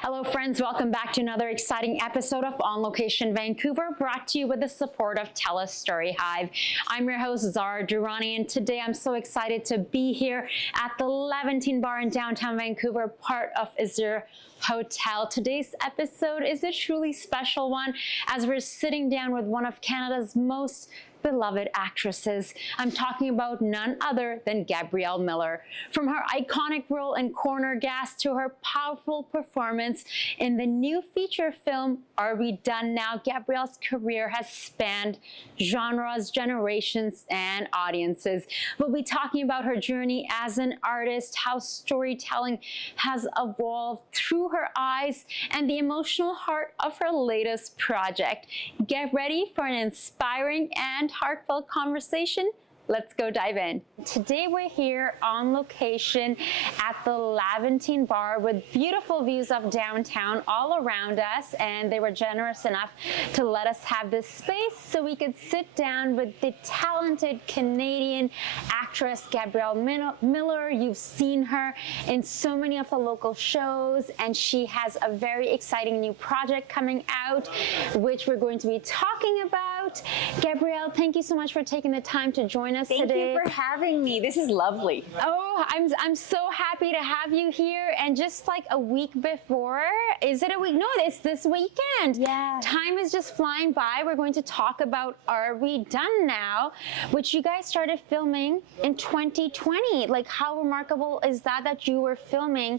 Hello friends, welcome back to another exciting episode of On Location Vancouver, brought to you with the support of TELUS STORYHIVE. I'm your host Zara Durrani, and today I'm so excited to be here at the Levantine bar in downtown Vancouver, part of Azur Hotel. Today's episode is a truly special one as we're sitting down with one of Canada's most beloved actresses. I'm talking about none other than Gabrielle Miller. From her iconic role in Corner Gas to her powerful performance in the new feature film Are We Done Now, Gabrielle's career has spanned genres, generations, and audiences. We'll be talking about her journey as an artist, how storytelling has evolved through her eyes, and the emotional heart of her latest project. Get ready for an inspiring and heartfelt conversation. Let's go dive in. Today we're here on location at the Levantine bar with beautiful views of downtown all around us, and they were generous enough to let us have this space so we could sit down with the talented Canadian actress Gabrielle Miller. You've seen her in so many of the local shows, and she has a very exciting new project coming out, which we're going to be talking about. Gabrielle, thank you so much for taking the time to join us today. Thank you for having me. This is lovely. Oh, I'm so happy to have you here. And just like a week before, is it a week? No, it's this weekend. Yeah. Time is just flying by. We're going to talk about Are We Done Now, which you guys started filming in 2020. Like, how remarkable is that you were filming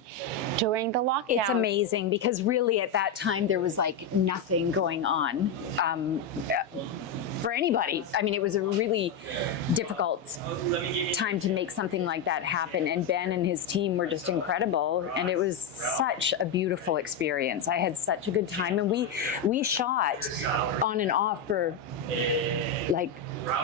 during the lockdown? It's amazing because really at that time there was like nothing going on for anybody. I mean, it was a really difficult time to make something like that happen, and Ben and his team were just incredible, and it was such a beautiful experience. I had such a good time, and we shot on and off for like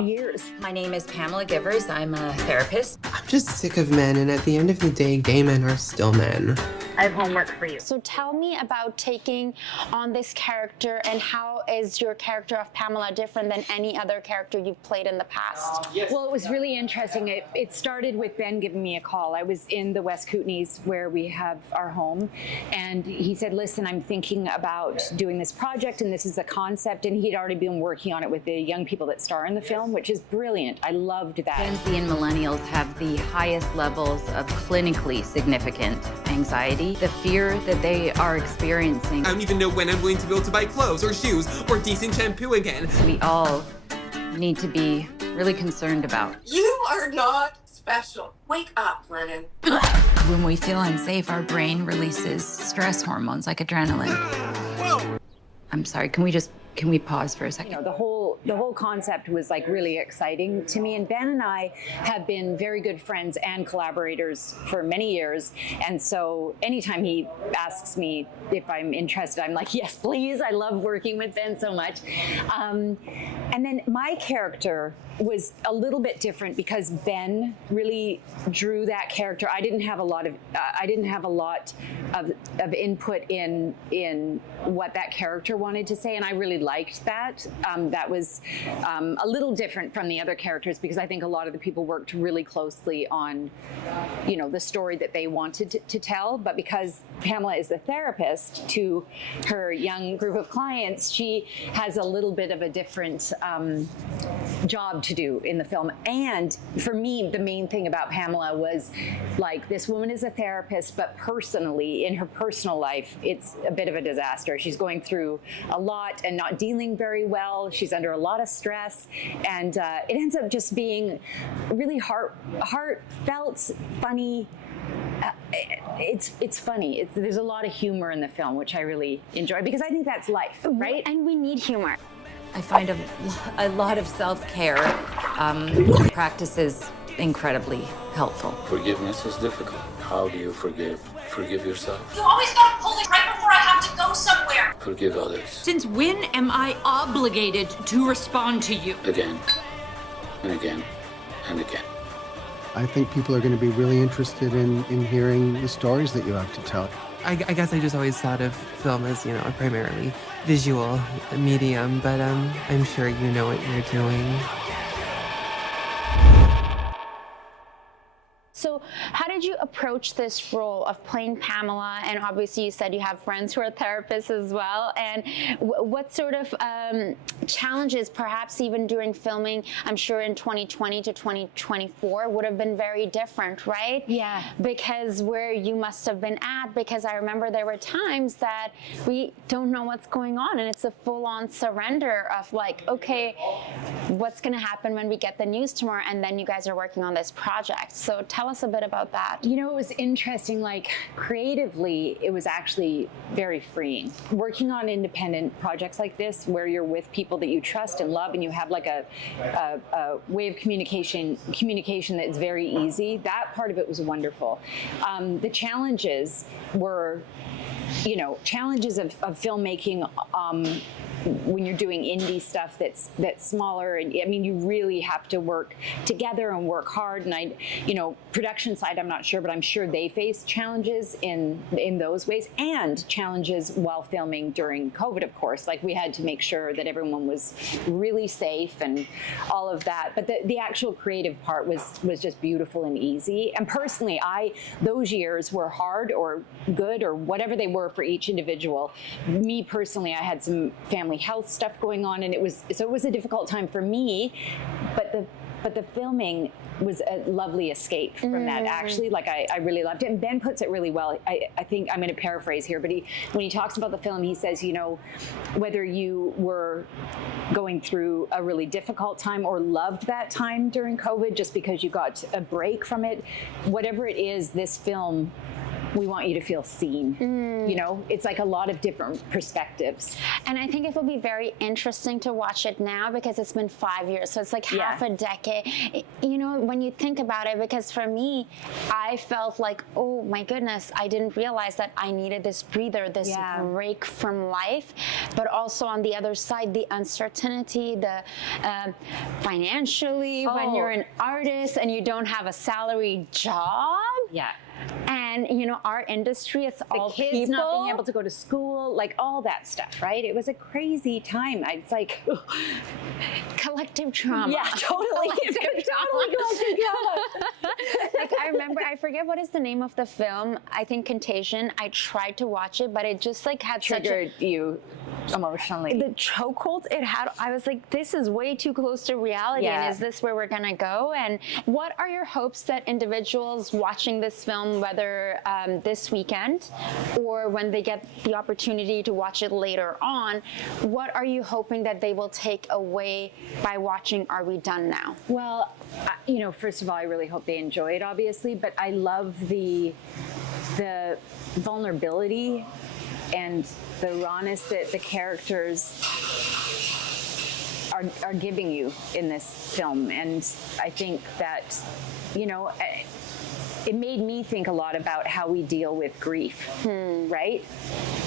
years. My name is Pamela Givers. I'm a therapist. I'm just sick of men, and at the end of the day, gay men are still men. I have homework for you. So tell me about taking on this character, and how is your character of Pamela different than any other character you've played in the past? Well, it was really interesting. It started with Ben giving me a call. I was in the West Kootenays where we have our home, and he said, listen, I'm thinking about doing this project, and this is the concept, and he'd already been working on it with the young people that star in the film, which is brilliant. I loved that. Gen Z and millennials have the highest levels of clinically significant anxiety. The fear that they are experiencing. I don't even know when I'm going to be able to buy clothes or shoes or decent shampoo again. We all need to be really concerned about. You are not special. Wake up, Lennon. When we feel unsafe, our brain releases stress hormones like adrenaline. Whoa! I'm sorry, can we pause for a second? You know, the whole concept was like really exciting to me, and Ben and I have been very good friends and collaborators for many years, and so anytime he asks me if I'm interested, I'm like, yes, please. I love working with Ben so much. And then my character was a little bit different because Ben really drew that character. I didn't have a lot of input in what that character wanted to say, and I really liked that. That was a little different from the other characters because I think a lot of the people worked really closely on, you know, the story that they wanted to tell. But because Pamela is the therapist to her young group of clients, she has a little bit of a different job to do in the film. And for me, the main thing about Pamela was like, this woman is a therapist, but personally, in her personal life, it's a bit of a disaster. She's going through a lot and not dealing very well. She's under a lot of stress, and it ends up just being really heartfelt, funny. It's funny. There's a lot of humor in the film, which I really enjoy because I think that's life, right? And we need humor. I find a lot of self-care practices incredibly helpful. Forgiveness is difficult. How do you forgive? Forgive yourself. You always gotta pull it right before I have to go somewhere. Forgive others. Since when am I obligated to respond to you? Again, and again, and again. I think people are going to be really interested in hearing the stories that you have to tell. I guess I just always thought of film as, you know, a primarily visual medium, but I'm sure you know what you're doing. So how did you approach approach this role of playing Pamela? And obviously you said you have friends who are therapists as well. And what sort of challenges, perhaps even during filming, I'm sure in 2020 to 2024 would have been very different, right? Yeah. Because where you must have been at, because I remember there were times that we don't know what's going on, and it's a full-on surrender of like, okay, what's going to happen when we get the news tomorrow? And then you guys are working on this project. So tell us a bit about that. You know, it was interesting, like creatively, it was actually very freeing. Working on independent projects like this, where you're with people that you trust and love, and you have like a way of communication that's very easy, that part of it was wonderful. The challenges were, you know, challenges of filmmaking when you're doing indie stuff that's smaller, and I mean, you really have to work together and work hard. And you know, production side, I'm not sure, but I'm sure they face challenges in those ways, and challenges while filming during COVID, of course. Like, we had to make sure that everyone was really safe and all of that. But the actual creative part was just beautiful and easy. And personally, those years were hard or good or whatever they were for each individual. Me personally, I had some family health stuff going on, and it was a difficult time for me, but the filming was a lovely escape from that, actually. Like, I really loved it. And Ben puts it really well. I think I'm going to paraphrase here, but when he talks about the film, he says, you know, whether you were going through a really difficult time or loved that time during COVID just because you got a break from it, whatever it is, this film, we want you to feel seen. You know, it's like a lot of different perspectives. And I think it will be very interesting to watch it now, because it's been 5 years. So it's like half a decade. You know, when you think about it, because for me, I felt like, oh my goodness, I didn't realize that I needed this breather, this break from life. But also on the other side, the uncertainty, the financially, when you're an artist and you don't have a salary job. Yeah. And, you know, our industry, it's all kids people. not being able to go to school, like all that stuff, right? It was a crazy time. It's like collective trauma. Yeah, totally. Collective trauma. Like, I remember, I forget what is the name of the film. I think Contagion. I tried to watch it, but it just like had triggered you emotionally. The chokehold it had. I was like, this is way too close to reality. And is this where we're gonna go? And what are your hopes that individuals watching this film, whether this weekend or when they get the opportunity to watch it later on, what are you hoping that they will take away by watching Are We Done Now? Well, you know, first of all, I really hope they enjoy it, obviously, but I love the vulnerability and the rawness that the characters are giving you in this film. And I think that, you know, it made me think a lot about how we deal with grief, right?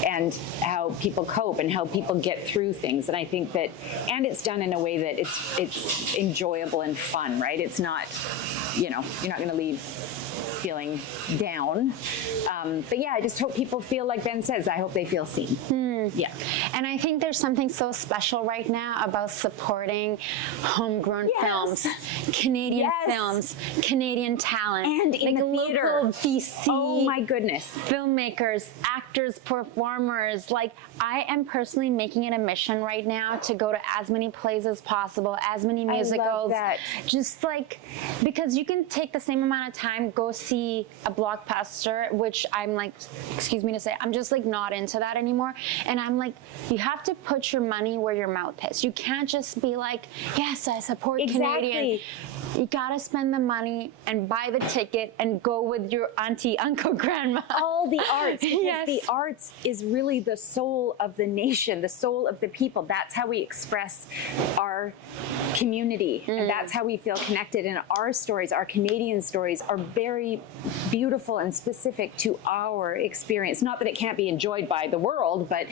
And how people cope and how people get through things. And I think that, and it's done in a way that it's enjoyable and fun, right? It's not, you know, you're not going to leave feeling down. But yeah, I just hope people feel, like Ben says, I hope they feel seen. Yeah. And I think there's something so special right now about supporting homegrown films, Canadian films, Canadian talent, and in the theater. Local BC. Oh my goodness. Filmmakers, actors, performers. Like, I am personally making it a mission right now to go to as many plays as possible, as many musicals. I love that. Just like, because you can take the same amount of time, go see a blockbuster, which I'm like, excuse me to say, I'm just like not into that anymore. And I'm like, you have to put your money where your mouth is. You can't just be like, yes, I support Canadian. You gotta spend the money and buy the ticket and go with your auntie, uncle, grandma. All the arts. Because the arts is really the soul of the nation, the soul of the people. That's how we express our community. And that's how we feel connected. And our stories, our Canadian stories, are very beautiful and specific to our experience. Not that it can't be enjoyed by the world, but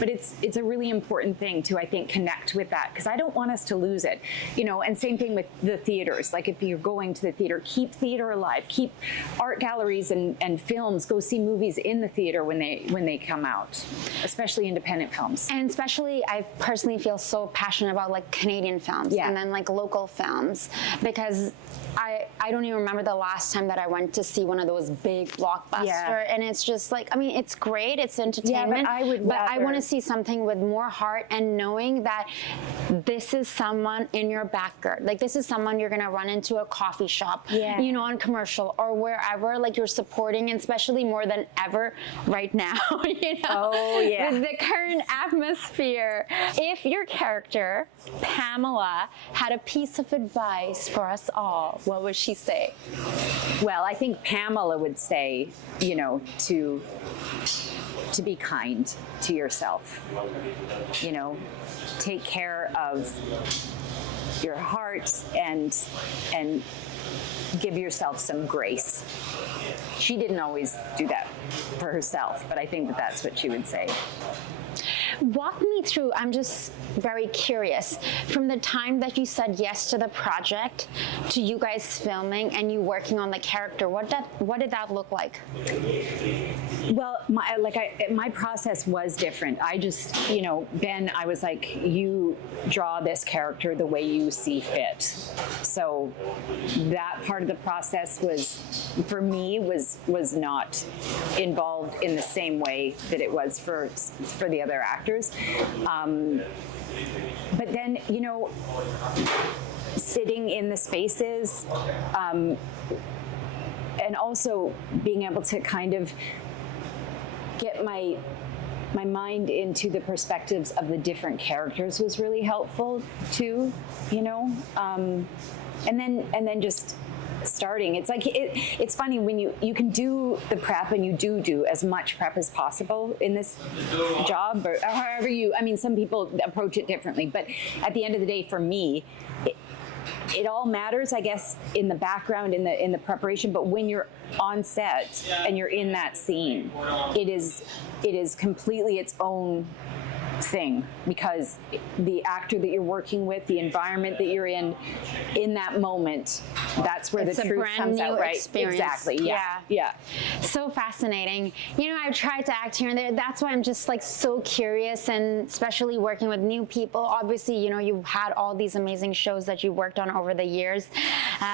it's a really important thing to, I think, connect with that, because I don't want us to lose it. You know, and same thing with the theaters. Like, if you're going to the theater, keep theater alive, keep art galleries and films, go see movies in the theater when they come out, especially independent films. And especially, I personally feel so passionate about like Canadian films and then like local films, because I don't even remember the last time that I went to see one of those big blockbuster, and it's just like, I mean, it's great, it's entertainment, but I want to see something with more heart and knowing that this is someone in your backyard. Like, this is someone you're going to run into a coffee shop, you know, on commercial or wherever, like you're supporting, and especially more than ever right now, you know, with the current atmosphere. If your character, Pamela, had a piece of advice for us all, what would she say? Well, I think Pamela would say, you know, to be kind to yourself. You know, take care of your heart and give yourself some grace. She didn't always do that for herself, but I think that that's what she would say. Walk me through, I'm just very curious, from the time that you said yes to the project to you guys filming and you working on the character, what did that look like? Well, my process was different. I just, you know, Ben, I was like, you draw this character the way you see fit. So that part of the process was, for me, was not involved in the same way that it was for the other actors. But then, you know, sitting in the spaces, and also being able to kind of get my mind into the perspectives of the different characters was really helpful too, you know, and then just starting. It's like, it's funny when you can do the prep, and you do as much prep as possible in this job, or however I mean, some people approach it differently, but at the end of the day, for me, it all matters, I guess, in the background, in the preparation, but when you're on set and you're in that scene, it is completely its own thing, because the actor that you're working with, the environment that you're in that moment, that's where the truth comes out, right? Experience. Exactly. Yeah. So fascinating. You know, I've tried to act here and there. That's why I'm just like so curious, and especially working with new people. Obviously, you know, you've had all these amazing shows that you worked on over the years,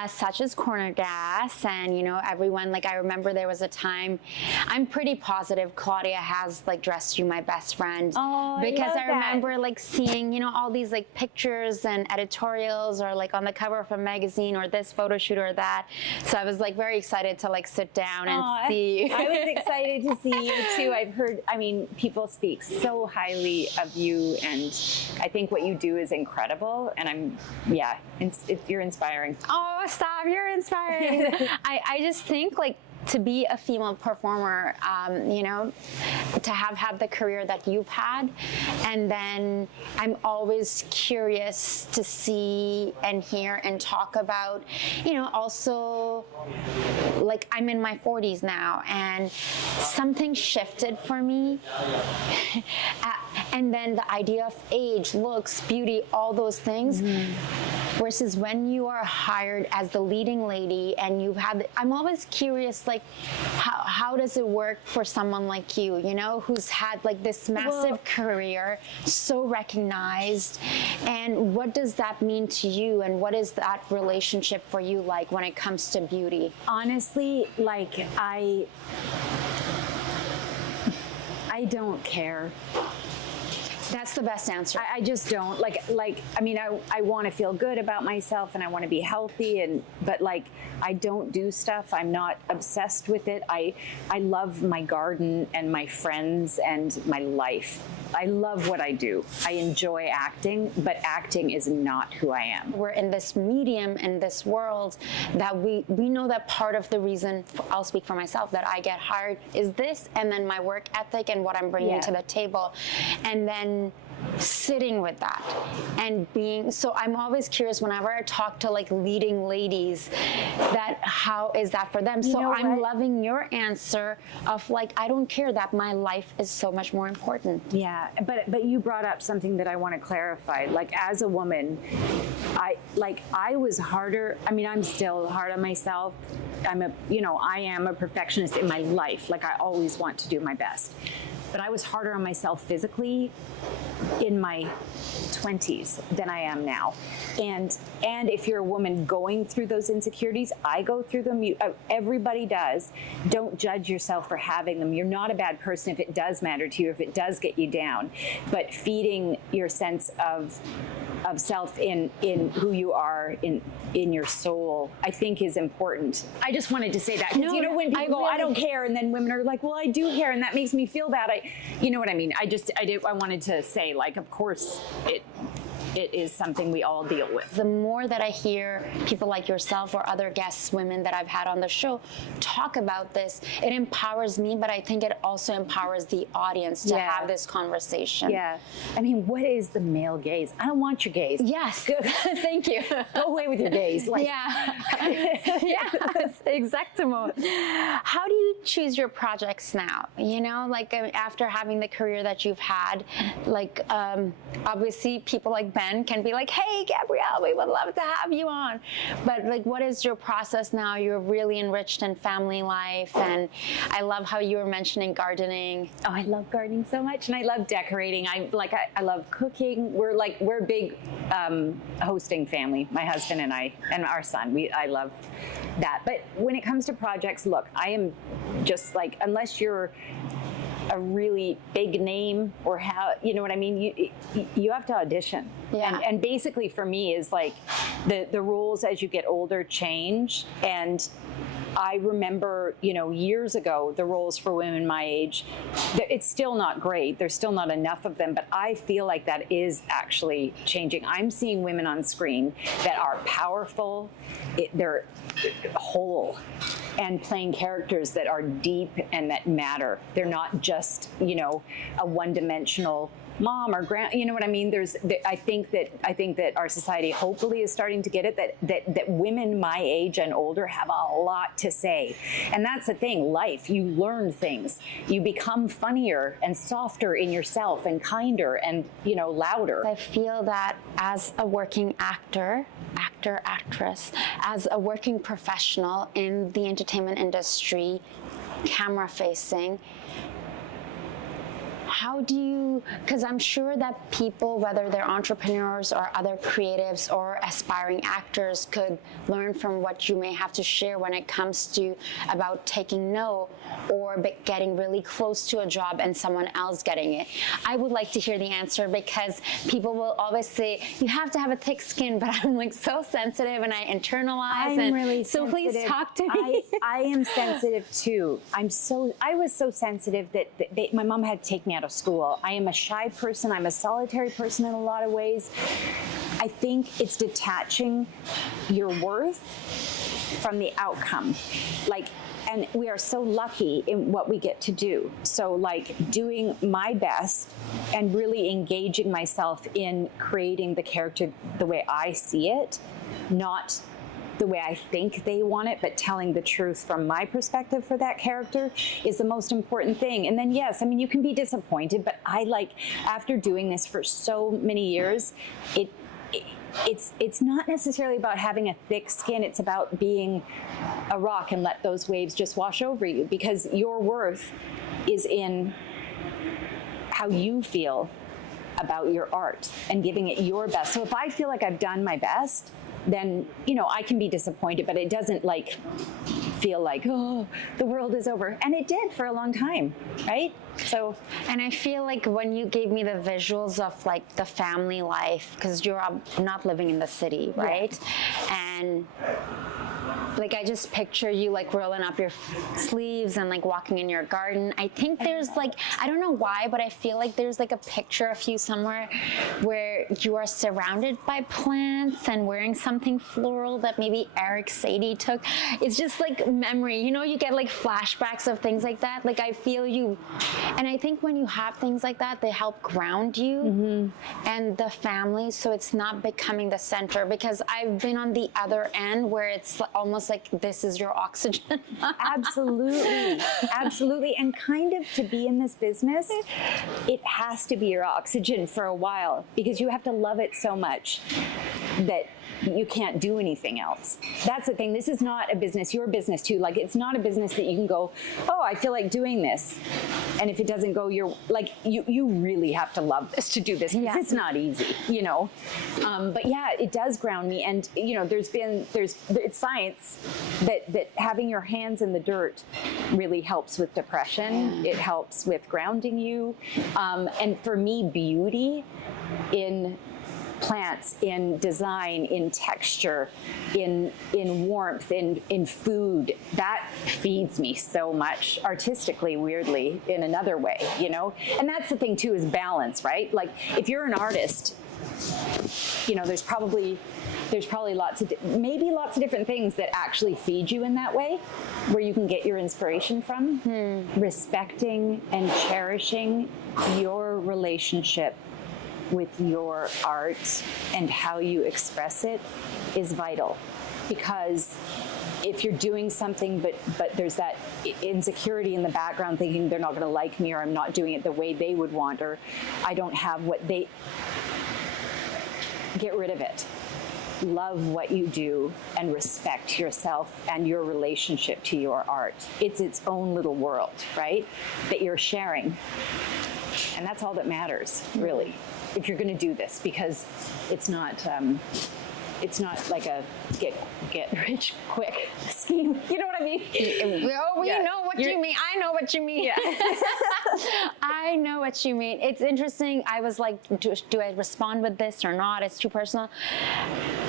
such as Corner Gas, and you know, everyone. Like, I remember there was a time. I'm pretty positive Claudia has like dressed you my best friend. Oh, because I remember like seeing, you know, all these like pictures and editorials, or like on the cover of a magazine, or this photo shoot or that. So I was like very excited to like sit down and see you. I was excited to see you too. I've heard, I mean, people speak so highly of you, and I think what you do is incredible. And you're inspiring. Oh, stop, you're inspiring. I just think like, to be a female performer, you know, to have had the career that you've had. And then I'm always curious to see and hear and talk about, you know, also, like, I'm in my 40s now, and something shifted for me. And then the idea of age, looks, beauty, all those things, versus when you are hired as the leading lady and you've had, I'm always curious, like, how does it work for someone like you know, who's had like this massive career, so recognized, and what does that mean to you, and what is that relationship for you like when it comes to beauty? Honestly, like, I don't care. That's the best answer. I just don't like, I mean, I want to feel good about myself, and I want to be healthy, but like, I don't do stuff. I'm not obsessed with it. I love my garden and my friends and my life. I love what I do. I enjoy acting, but acting is not who I am. We're in this medium, in this world, that we know that part of the reason, I'll speak for myself, that I get hired is this, and then my work ethic and what I'm bringing to the table. And then sitting with that and being, so I'm always curious whenever I talk to like leading ladies, that how is that for them? So I'm loving your answer of like, I don't care, that my life is so much more important. Yeah, but you brought up something that I want to clarify. Like, as a woman, I was harder. I mean, I'm still hard on myself. I am a perfectionist in my life. Like, I always want to do my best. but I was harder on myself physically in my 20s than I am now. And if you're a woman going through those insecurities, I go through them, everybody does. Don't judge yourself for having them. You're not a bad person if it does matter to you, if it does get you down. But feeding your sense of self in who you are, in your soul, I think is important. I just wanted to say that, because you know, when people go, I don't care, and then women are like, well, I do care, and that makes me feel bad. You know what I mean? I wanted to say, like, of course it is something we all deal with. The more that I hear people like yourself or other guests, women that I've had on the show, talk about this, it empowers me, but I think it also empowers the audience to have this conversation. Yeah. I mean, what is the male gaze? I don't want your gaze. Yes. Thank you. Go away with your gaze. Like, yeah. Yes, exactamo. How do you choose your projects now? You know, like after having the career that you've had, like obviously people like Ben can be like, hey, Gabrielle, we would love to have you on. But like, what is your process now? You're really enriched in family life. And I love how you were mentioning gardening. Oh, I love gardening so much. And I love decorating. I love cooking. We're a big hosting family, my husband and I, and our son. I love that. But when it comes to projects, look, I am just like, unless you're a really big name or how, you know what I mean? You have to audition. Yeah. And basically for me is like the rules as you get older change. And I remember, you know, years ago, the roles for women my age, it's still not great. There's still not enough of them, but I feel like that is actually changing. I'm seeing women on screen that are powerful, they're whole, and playing characters that are deep and that matter. They're not just, you know, a one-dimensional mom or you know what I mean? I think that our society hopefully is starting to get it, that women my age and older have a lot to say. And that's the thing, life, you learn things. You become funnier and softer in yourself and kinder and, you know, louder. I feel that as a working actress, as a working professional in the entertainment industry, camera facing, how do you, because I'm sure that people, whether they're entrepreneurs or other creatives or aspiring actors, could learn from what you may have to share when it comes to about taking no or getting really close to a job and someone else getting it. I would like to hear the answer, because people will always say, you have to have a thick skin, but I'm like so sensitive and I internalize. I'm really so sensitive. Please talk to me. I am sensitive too. I was so sensitive that my mom had to take me out of school. I am a shy person. I'm a solitary person in a lot of ways. I think it's detaching your worth from the outcome. Like, and we are so lucky in what we get to do. So like doing my best and really engaging myself in creating the character the way I see it, not the way I think they want it, but telling the truth from my perspective for that character is the most important thing. And then, yes, I mean, you can be disappointed, but I like, after doing this for so many years, it's not necessarily about having a thick skin. It's about being a rock and let those waves just wash over you, because your worth is in how you feel about your art and giving it your best. So if I feel like I've done my best, then, you know, I can be disappointed, but it doesn't like feel like, oh, the world is over. And it did for a long time, right? So, and I feel like when you gave me the visuals of like the family life, because you're not living in the city, right? Yeah. And like, I just picture you like rolling up your sleeves and like walking in your garden. I think there's like, I don't know why, but I feel like there's like a picture of you somewhere where you are surrounded by plants and wearing something floral that maybe Eric Sadie took. It's just like memory, you know, you get like flashbacks of things like that. Like I feel you, and I think when you have things like that, they help ground you and the family, so it's not becoming the center, because I've been on the other end where it's almost like this is your oxygen. Absolutely. Absolutely. And kind of to be in this business, it has to be your oxygen for a while, because you have to love it so much that you can't do anything else. That's the thing. This is not a business, your business too. Like, it's not a business that you can go, oh, I feel like doing this. And if it doesn't go, you're like, you really have to love this to do this. Yeah. It's not easy, you know? But yeah, it does ground me. And, you know, it's science that having your hands in the dirt really helps with depression. It helps with grounding you. And for me, beauty in plants, in design, in texture, in warmth, in food, that feeds me so much artistically, weirdly, in another way, you know? And that's the thing too, is balance, right? Like, if you're an artist, you know, there's probably lots of different things that actually feed you in that way, where you can get your inspiration from. Respecting and cherishing your relationship with your art and how you express it is vital, because if you're doing something but there's that insecurity in the background, thinking they're not going to like me, or I'm not doing it the way they would want, or I don't have what they, get rid of it. Love what you do and respect yourself and your relationship to your art. It's its own little world, right, that you're sharing. And that's all that matters, really, if you're going to do this, because it's not like a get rich quick scheme. You know what I mean? Oh, you know what you mean. I know what you mean. Yeah. I know what you mean. It's interesting. I was like, do I respond with this or not? It's too personal.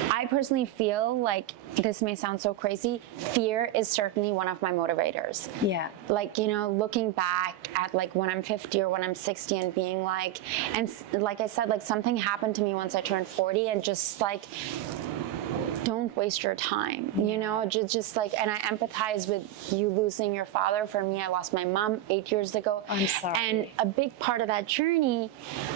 I personally feel like, this may sound so crazy, fear is certainly one of my motivators. Yeah. Like, you know, looking back at like when I'm 50 or when I'm 60 and being like, and like I said, like something happened to me once I turned 40, and just like, don't waste your time, you know, just like, and I empathize with you losing your father. For me, I lost my mom 8 years ago. I'm sorry. And a big part of that journey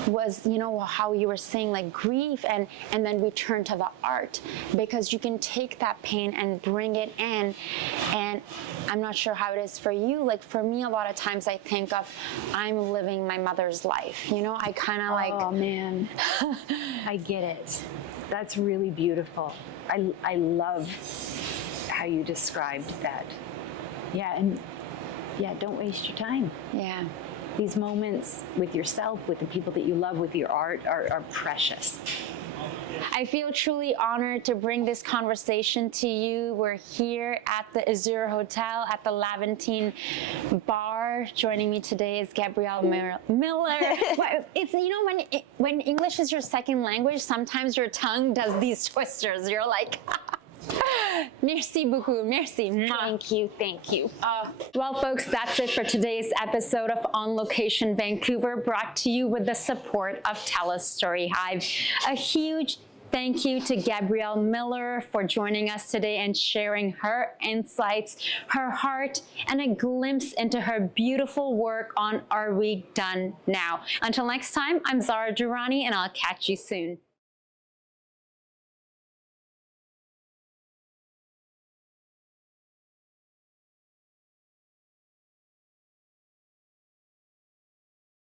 was, you know, how you were saying, like grief, and then return to the art, because you can take that pain and bring it in. And I'm not sure how it is for you. Like for me, a lot of times I think of, I'm living my mother's life, you know, I kind of like, oh man, I get it. That's really beautiful. I love how you described that. Yeah, and yeah, don't waste your time. yeah. These moments with yourself, with the people that you love, with your art are precious. I feel truly honored to bring this conversation to you. We're here at the Azur Hotel at the Levantine bar. Joining me today is Gabrielle Miller. It's, you know, when English is your second language, sometimes your tongue does these twisters. You're like, merci beaucoup, merci. Thank you, thank you. Well, folks, that's it for today's episode of On Location Vancouver, brought to you with the support of TELUS STORYHIVE. A huge thank you to Gabrielle Miller for joining us today and sharing her insights, her heart, and a glimpse into her beautiful work on Are We Done Now? Until next time, I'm Zara Durrani, and I'll catch you soon.